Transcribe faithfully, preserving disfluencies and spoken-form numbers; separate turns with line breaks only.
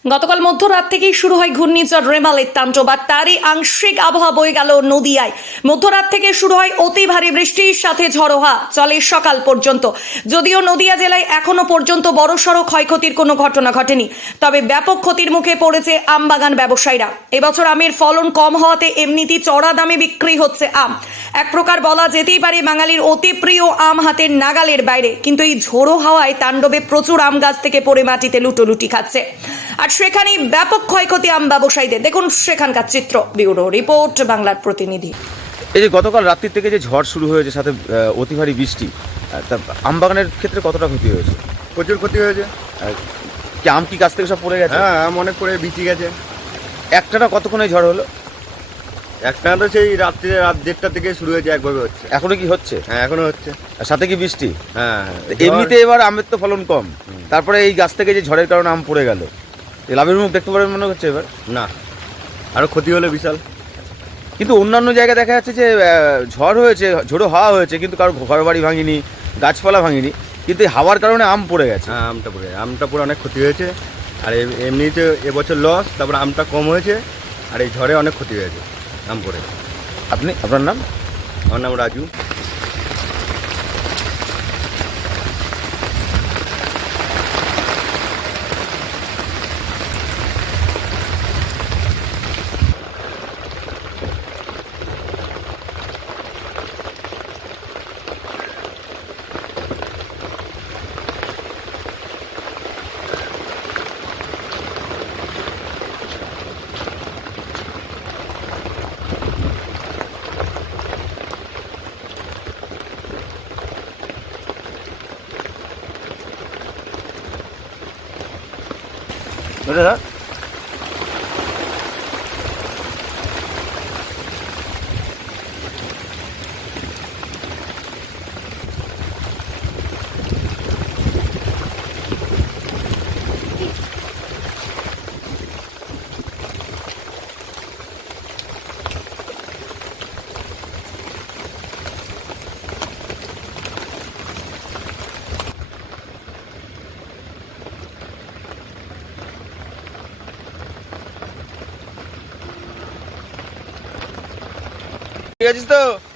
গতকাল মধ্যরাত থেকেই শুরু হয় ঘূর্ণিঝড় রেমালের তাণ্ডব, আর তারই আংশিক আবহাওয়া বয়ে গেল নদিয়ায়। মধ্যরাত থেকে শুরু হয় অতি ভারী বৃষ্টির সাথে ঝড়ো হাওয়া, চলে সকাল পর্যন্ত। যদিও নদিয়া জেলায় এখনো পর্যন্ত বড়সড় ক্ষয়ক্ষতির কোনো ঘটনা ঘটেনি, তবে ব্যাপক ক্ষতির মুখে পড়েছে আম বাগান ব্যবসায়ীরা। এবছর আমের ফলন কম হওয়াতে এমনিতেই চড়া দামে বিক্রি হচ্ছে আম। এক প্রকার বলা যেতেই পারে বাঙালির অতি প্রিয় আম হাতের নাগালের বাইরে, কিন্তু এই ঝোড়ো হাওয়ায় তাণ্ডবে প্রচুর আম গাছ থেকে পড়ে মাটিতে লুটোলুটি খাচ্ছে, আর সেখানেই ব্যাপক ক্ষয়ক্ষতি আম ব্যবসায়ীদের। দেখুন সেখানকার চিত্র, ব্যুরো রিপোর্ট, বাংলার প্রতিনিধি।
এই যে গতকাল রাত্রি থেকে যে ঝড় শুরু হয়েছে, সাথে অতি ভারী বৃষ্টি, তা আম বাগানের ক্ষেত্রে কতটা ক্ষতি হয়েছে?
প্রচুর ক্ষতি হয়েছে।
কি আম কি গাছ থেকে সব পড়ে গেছে?
হ্যাঁ, আম অনেক করে বিচি গেছে।
একটানা কতক্ষণে ঝড় হলো?
একটা তো সেই রাত্রে রাত দেড়টা থেকে শুরু হয়েছে, একভাবে হচ্ছে।
এখনো কি হচ্ছে?
হ্যাঁ, এখনো হচ্ছে।
আর সাথে কি বৃষ্টি?
হ্যাঁ,
এমনিতে এবার আমের তো ফলন কম, তারপরে এই গাছ থেকে যে ঝড়ের কারণে আম পড়ে গেল, লাভের মুখ দেখতে পারবেন মনে হচ্ছে এবার?
না, আরো ক্ষতি হলো বিশাল।
কিন্তু অন্যান্য জায়গায় দেখা যাচ্ছে যে ঝড় হয়েছে, ঝোড়ো হাওয়া হয়েছে, কিন্তু কারো ঘর বাড়ি ভাঙিনি, গাছপালা ভাঙিনি, কিন্তু এই হাওয়ার কারণে আম পড়ে গেছে।
হ্যাঁ, আমটা পড়ে আমটা পড়ে অনেক ক্ষতি হয়েছে। আর এমনিতে এবছর লস, তারপরে আমটা কম হয়েছে, আর এই ঝড়ে অনেক ক্ষতি হয়েছে আম পড়ে।
আপনি, আপনার নাম?
আমার নাম রাজু।
দাদা ঠিক আছিস তো?